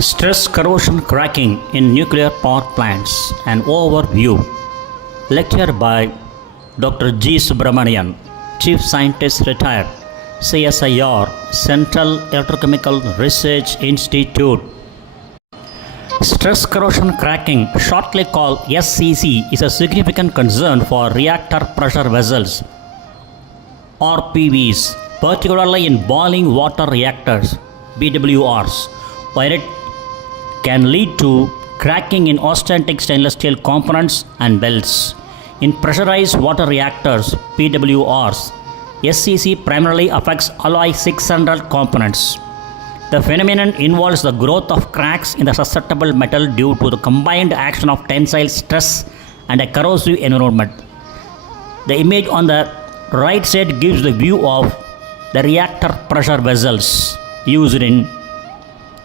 Stress corrosion cracking in nuclear power plants, an overview. Lecture by Dr.G.Subramanian, Chief Scientist retired, CSIR, Central Electrochemical Research Institute. Stress corrosion cracking, shortly called SCC, is a significant concern for reactor pressure vessels, RPVs, particularly in boiling water reactors, BWRs, where it can lead to cracking in austenitic stainless steel components and welds. In pressurized water reactors, PWRs, SCC primarily affects alloy 600 components. The phenomenon involves the growth of cracks in the susceptible metal due to the combined action of tensile stress and a corrosive environment. The image on the right side gives the view of the reactor pressure vessels used in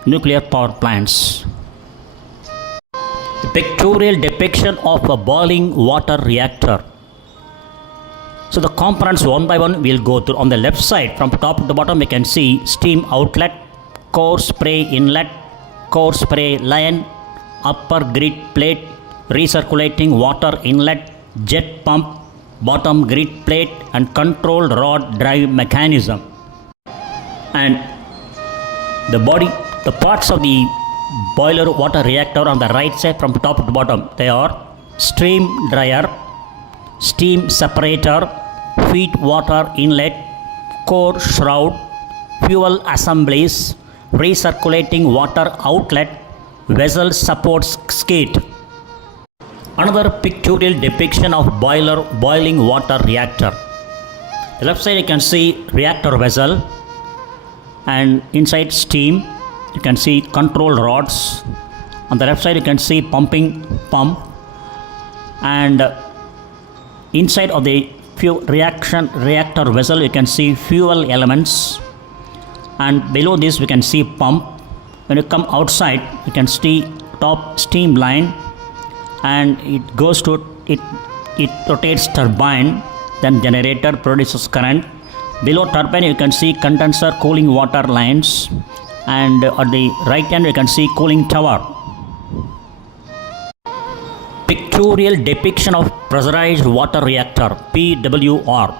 nuclear power plants. The pictorial depiction of a boiling water reactor. So the components one by one we'll go through. On the left side, from top to bottom, we can see steam outlet, core spray inlet, core spray line, upper grid plate, recirculating water inlet, jet pump, bottom grid plate, and control rod drive mechanism. And the parts of the boiler water reactor on the right side from top to bottom, they are steam dryer, steam separator, feed water inlet, core shroud, fuel assemblies, recirculating water outlet, vessel support skid. Another pictorial depiction of boiling water reactor. The left side you can see reactor vessel, and inside steam you can see control rods. On the left side you can see pumping pump, and inside of the reactor vessel you can see fuel elements, and below this we can see pump. When you come outside you can see top steam line, and it goes to it rotates turbine, then generator produces current. Below turbine you can see condenser cooling water lines, and at the right hand you can see cooling tower. Pictorial depiction of pressurized water reactor, PWR.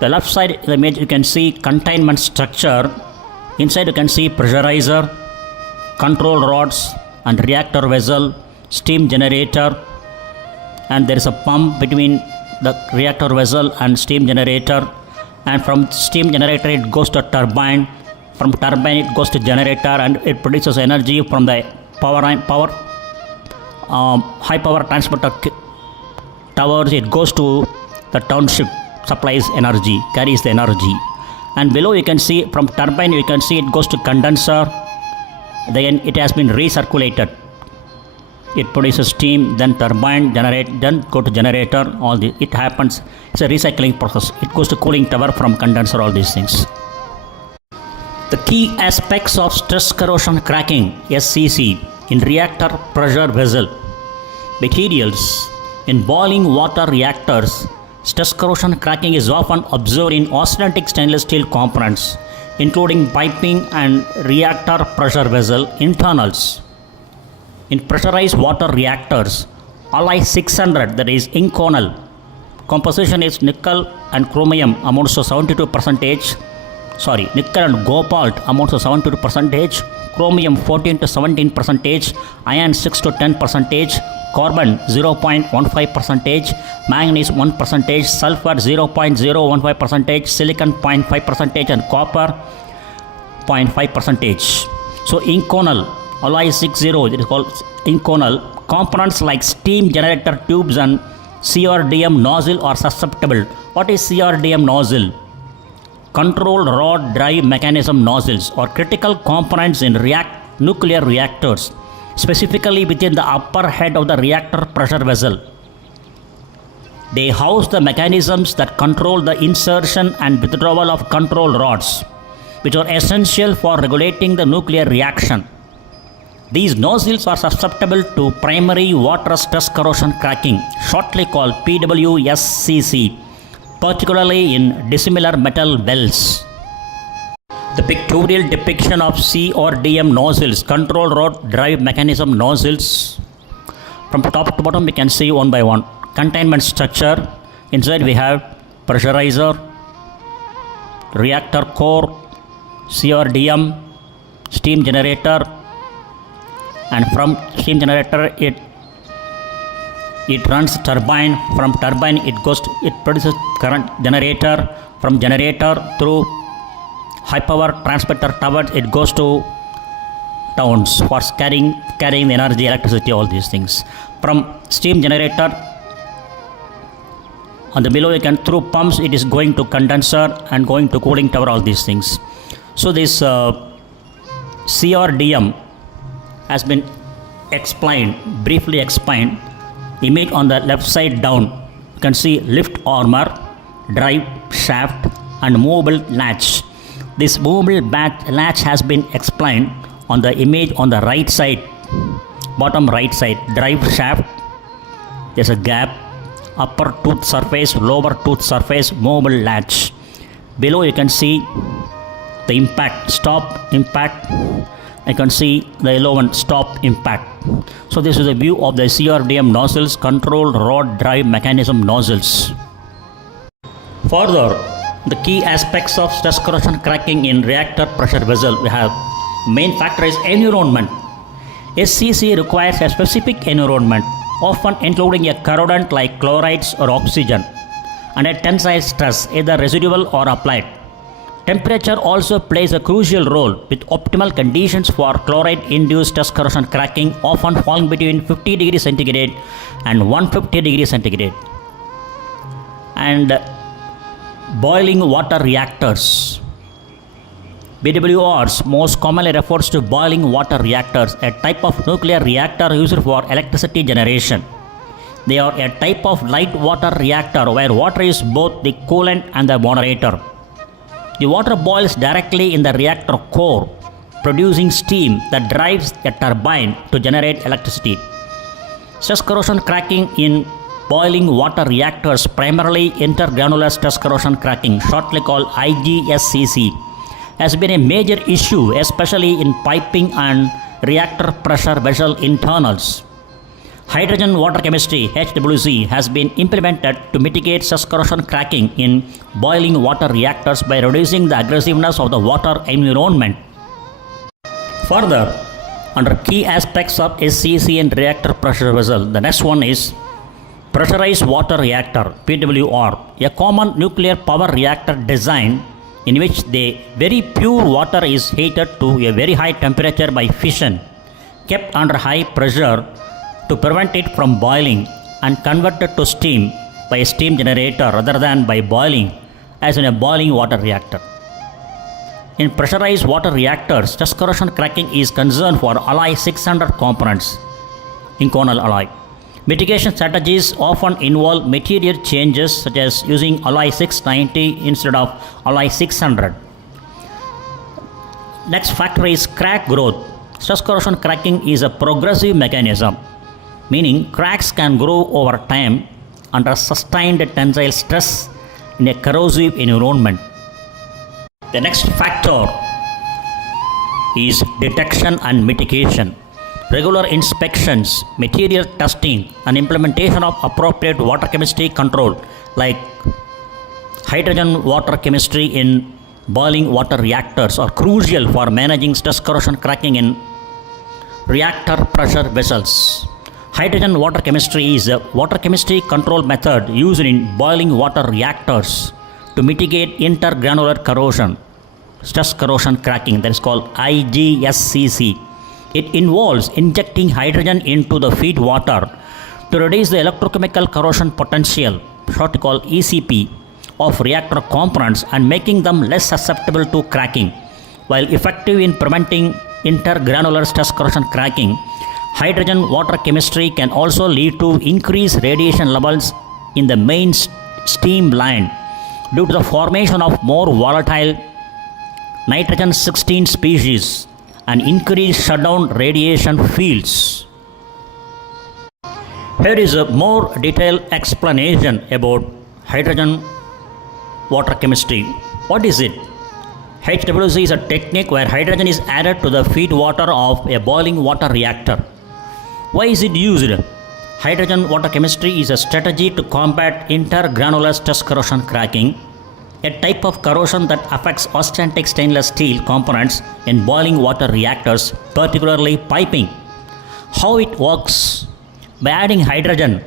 The left side of the image you can see containment structure. Inside you can see pressurizer, control rods, and reactor vessel, steam generator, and there is a pump between the reactor vessel and steam generator, and from steam generator it goes to turbine, from turbine it goes to generator, and it produces energy from the high power transmitter towers. It goes to the township, supplies energy, carries the energy. And below you can see from turbine you can see it goes to condenser, then it has been recirculated. It produces steam, then turbine, generate, then go to generator. All this it happens. It's a recycling process. It goes to cooling tower, from condenser, all these things. The key aspects of stress corrosion cracking, SCC, in reactor pressure vessel. Materials. In boiling water reactors, stress corrosion cracking is often observed in austenitic stainless steel components, including piping and reactor pressure vessel internals. In pressurized water reactors, alloy 600, that is inconel, composition is nickel and chromium amounts to 72%, nickel and cobalt amounts to 72%, chromium 14 to 17%, iron 6 to 10%, carbon 0.15%, manganese 1%, sulfur 0.015%, silicon 0.5%, and copper 0.5%. So inconel, alloy 60, it is called inconel. Components like steam generator tubes and CRDM nozzle are susceptible. What is CRDM nozzle? Control rod drive mechanism nozzles are critical components in nuclear reactors, specifically within the upper head of the reactor pressure vessel. They house the mechanisms that control the insertion and withdrawal of control rods, which are essential for regulating the nuclear reaction. These nozzles are susceptible to primary water stress corrosion cracking, shortly called PWSCC, particularly in dissimilar metal welds. The pictorial depiction of CRDM nozzles, control rod drive mechanism nozzles. From top to bottom we can see one by one. Containment structure. Inside we have pressurizer, reactor core, CRDM, steam generator, and from steam generator it runs turbine. From turbine it produces current generator. From generator through high power transmitter towers it goes to towns for carrying the energy, electricity, all these things. From steam generator on the below you can through pumps it is going to condenser and going to cooling tower, all these things. So this CRDM has been briefly explained. Image on the left side down you can see lift armor, drive shaft and movable latch. This movable latch has been explained on the image on the right side, bottom right side. Drive shaft, there's a gap, upper tooth surface, lower tooth surface, movable latch. Below you can see the impact, stop impact. You can see the yellow one, stop impact. So this is a view of the CRDM nozzles, control rod drive mechanism nozzles. Further, the key aspects of stress corrosion cracking in reactor pressure vessel we have. Main factor is environment. SCC requires a specific environment, often including a corrodant like chlorides or oxygen, and a tensile stress, either residual or applied. Temperature also plays a crucial role, with optimal conditions for chloride-induced stress corrosion cracking often falling between 50 degrees centigrade and 150 degrees centigrade. And boiling water reactors. BWRs most commonly refers to boiling water reactors, a type of nuclear reactor used for electricity generation. They are a type of light water reactor where water is both the coolant and the moderator. The water boils directly in the reactor core, producing steam that drives a turbine to generate electricity. Stress corrosion cracking in boiling water reactors, primarily intergranular stress corrosion cracking, shortly called IGSCC, has been a major issue, especially in piping and reactor pressure vessel internals. Hydrogen water chemistry (HWC) has been implemented to mitigate stress corrosion cracking in boiling water reactors by reducing the aggressiveness of the water environment. Further, under key aspects of SCC and reactor pressure vessel, the next one is pressurized water reactor (PWR), a common nuclear power reactor design in which the very pure water is heated to a very high temperature by fission, kept under high pressure to prevent it from boiling, and converted to steam by a steam generator rather than by boiling, as in a boiling water reactor. In pressurized water reactors, stress corrosion cracking is concerned for alloy 600 components, inconel alloy. Mitigation strategies often involve material changes such as using alloy 690 instead of alloy 600. Next factor is crack growth. Stress corrosion cracking is a progressive mechanism, meaning cracks can grow over time under sustained tensile stress in a corrosive environment. The next factor is detection and mitigation. Regular inspections, material testing, and implementation of appropriate water chemistry control like hydrogen water chemistry in boiling water reactors are crucial for managing stress corrosion cracking in reactor pressure vessels. Hydrogen water chemistry is a water chemistry control method used in boiling water reactors to mitigate intergranular corrosion, stress corrosion cracking, that is called IGSCC. It involves injecting hydrogen into the feed water to reduce the electrochemical corrosion potential, shortly called ECP, of reactor components and making them less susceptible to cracking. While effective in preventing intergranular stress corrosion cracking, hydrogen water chemistry can also lead to increased radiation levels in the main steam line due to the formation of more volatile nitrogen-16 species and increased shutdown radiation fields. Here is a more detailed explanation about hydrogen water chemistry. What is it? HWC is a technique where hydrogen is added to the feed water of a boiling water reactor. Why is it used? Hydrogen water chemistry is a strategy to combat intergranular stress corrosion cracking, a type of corrosion that affects austenitic stainless steel components in boiling water reactors, particularly piping. How it works? By adding hydrogen,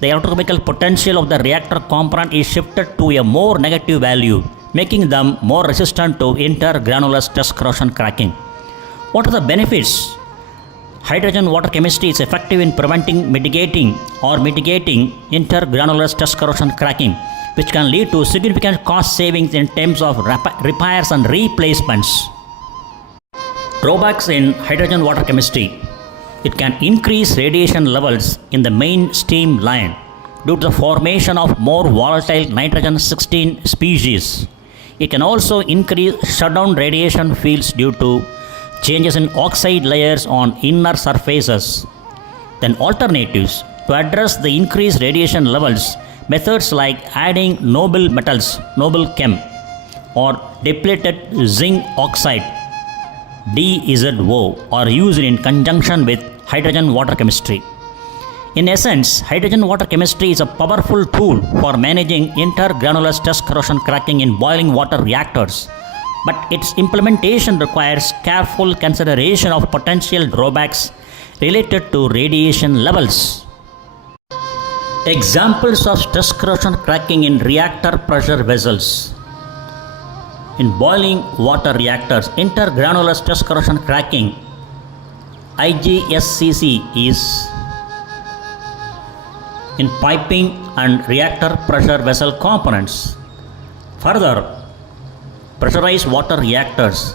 the electrochemical potential of the reactor component is shifted to a more negative value, making them more resistant to intergranular stress corrosion cracking. What are the benefits? Hydrogen water chemistry is effective in mitigating intergranular stress corrosion cracking, which can lead to significant cost savings in terms of repairs and replacements. Drawbacks in hydrogen water chemistry. It can increase radiation levels in the main steam line due to the formation of more volatile nitrogen-16 species. It can also increase shutdown radiation fields due to changes in oxide layers on inner surfaces. Then alternatives. To address the increased radiation levels, methods like adding noble metals, noble chem, or depleted zinc oxide, DZO, are used in conjunction with hydrogen water chemistry. In essence, hydrogen water chemistry is a powerful tool for managing intergranular stress corrosion cracking in boiling water reactors, but its implementation requires careful consideration of potential drawbacks related to radiation levels. Examples of stress corrosion cracking in reactor pressure vessels. In boiling water reactors, intergranular stress corrosion cracking IGSCC is in piping and reactor pressure vessel components. Further, pressurized water reactors,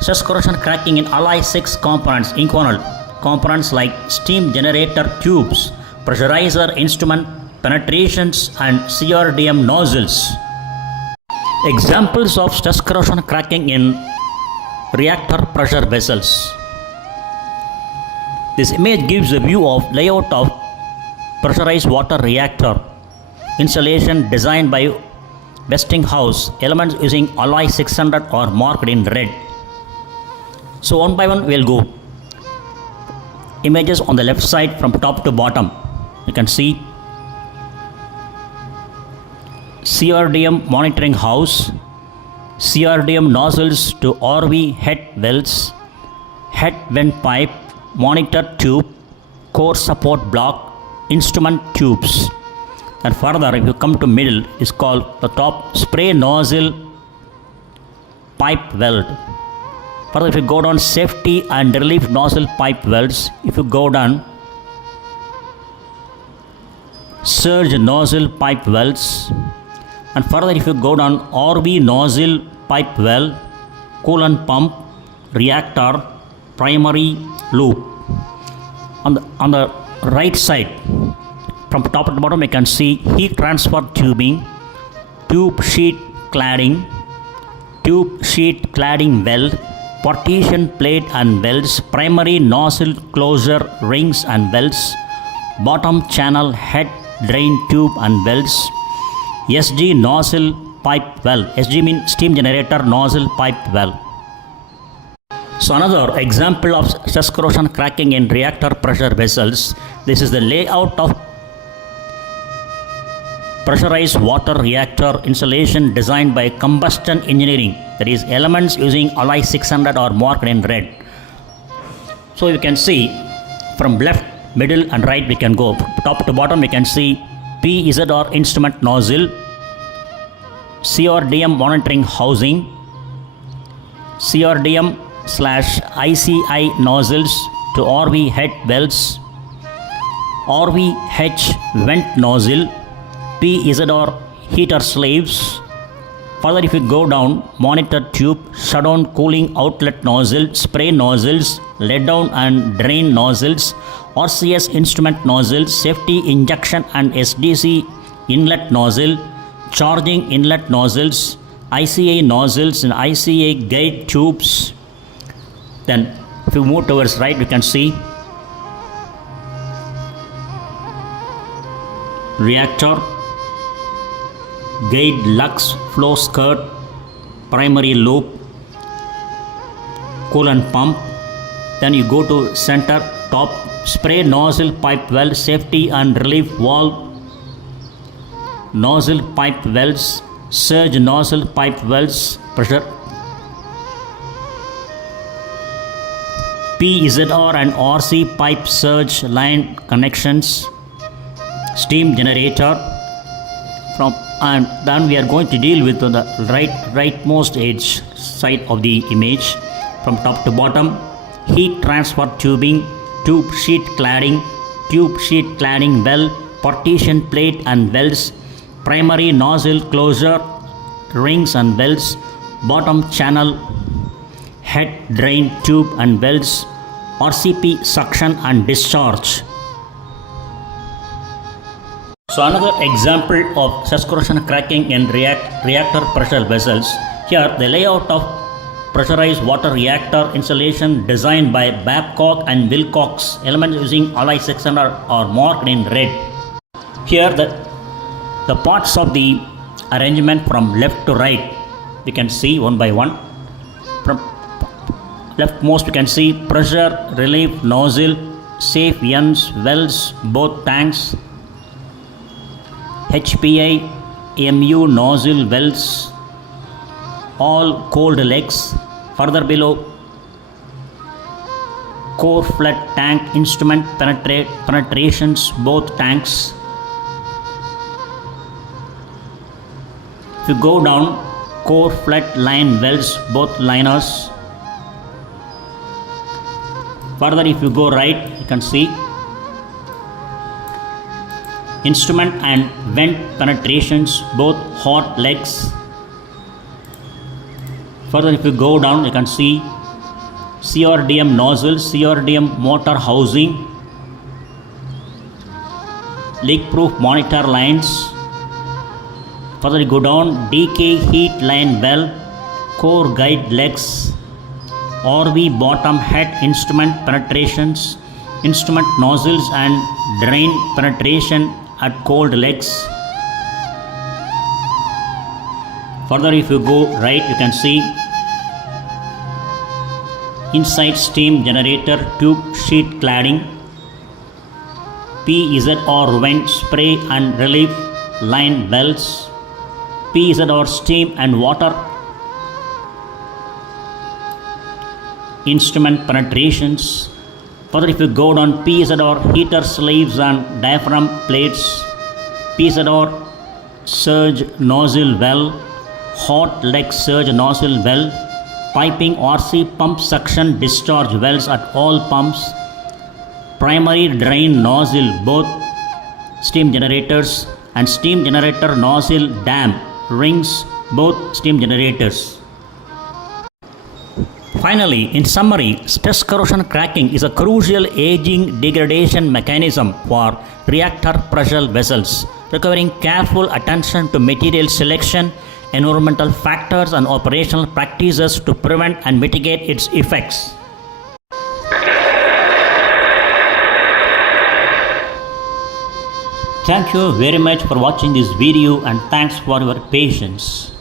stress corrosion cracking in alloy 6 components, inconel components like steam generator tubes, pressurizer instrument penetrations, and CRDM nozzles. Examples of stress corrosion cracking in reactor pressure vessels. This image gives a view of layout of pressurized water reactor installation designed by Westinghouse. Elements using alloy 600 are marked in red. So one by one we'll go. Images on the left side from top to bottom. You can see CRDM monitoring house, CRDM nozzles to RV head welds, head vent pipe, monitor tube, core support block, instrument tubes. And further, if you come to middle, is called the top spray nozzle pipe weld. Further, if you go down safety and relief nozzle pipe welds, if you go down surge nozzle pipe welds, and further if you go down RV nozzle pipe well, coolant pump, reactor, primary loop. On the right side, from top to bottom, you can see heat transfer tubing, tube sheet cladding weld, partition plate and welds, primary nozzle closure rings and welds, bottom channel head drain tube and welds, SG nozzle pipe well. SG means steam generator nozzle pipe well. So another example of stress corrosion cracking in reactor pressure vessels. This is the layout of pressurized water reactor installation designed by combustion engineering. That is, elements using alloy 600 are marked in red. So you can see from left, middle and right we can go. From top to bottom we can see PWR instrument nozzle, CRDM monitoring housing, CRDM/ICI nozzles to RV head welds, RVH vent nozzle, PWR heater sleeves. Further, if you go down, monitor tube, shutdown cooling outlet nozzle, spray nozzles, let down and drain nozzles, RCS instrument nozzle, safety injection and SDC inlet nozzle, charging inlet nozzles, ICA nozzles and ICA gate tubes. Then if you move towards right, you can see reactor, gate lux flow skirt, primary loop, coolant pump. Then you go to center top, spray nozzle pipe weld, safety and relief valve, nozzle pipe welds, surge nozzle pipe welds, pressure PZR and RC pipe surge line connections, steam generator from, and then we are going to deal with the rightmost edge side of the image from top to bottom. Heat transfer tubing, tube sheet cladding, well, partition plate and welds, primary nozzle closure, rings and welds, bottom channel, head drain tube and welds, RCP suction and discharge. So another example of stress corrosion cracking in reactor pressure vessels. Here the layout of pressurized water reactor installation designed by Babcock and Wilcox. Elements using alloy 600 are marked in red. Here the parts of the arrangement from left to right we can see one by one. From leftmost we can see pressure relief nozzle, safe ends, welds, both tanks, HPI, MU nozzle welds, all cold legs. Further below, core flood tank instrument penetrations, both tanks. If you go down, core flood line welds, both liners. Further if you go right, you can see instrument and vent penetrations, both hot legs. Further if you go down, you can see CRDM nozzle, CRDM motor housing, leak proof monitor lines. Further you go down, DK heat line valve, core guide legs, RV bottom head instrument penetrations, instrument nozzles and drain penetration at cold legs. Further if you go right, you can see inside steam generator tube sheet cladding, PZR vent spray and relief line welds, PZR steam and water instrument penetrations. Further if you go down, PZR heater sleeves and diaphragm plates, PZR surge nozzle valve, hot leg surge nozzle valve, piping RC pump suction discharge welds at all pumps, primary drain nozzle, both steam generators, and steam generator nozzle dam rings, both steam generators. Finally, in summary, stress corrosion cracking is a crucial aging degradation mechanism for reactor pressure vessels, requiring careful attention to material selection, environmental factors and operational practices to prevent and mitigate its effects. Thank you very much for watching this video and thanks for your patience.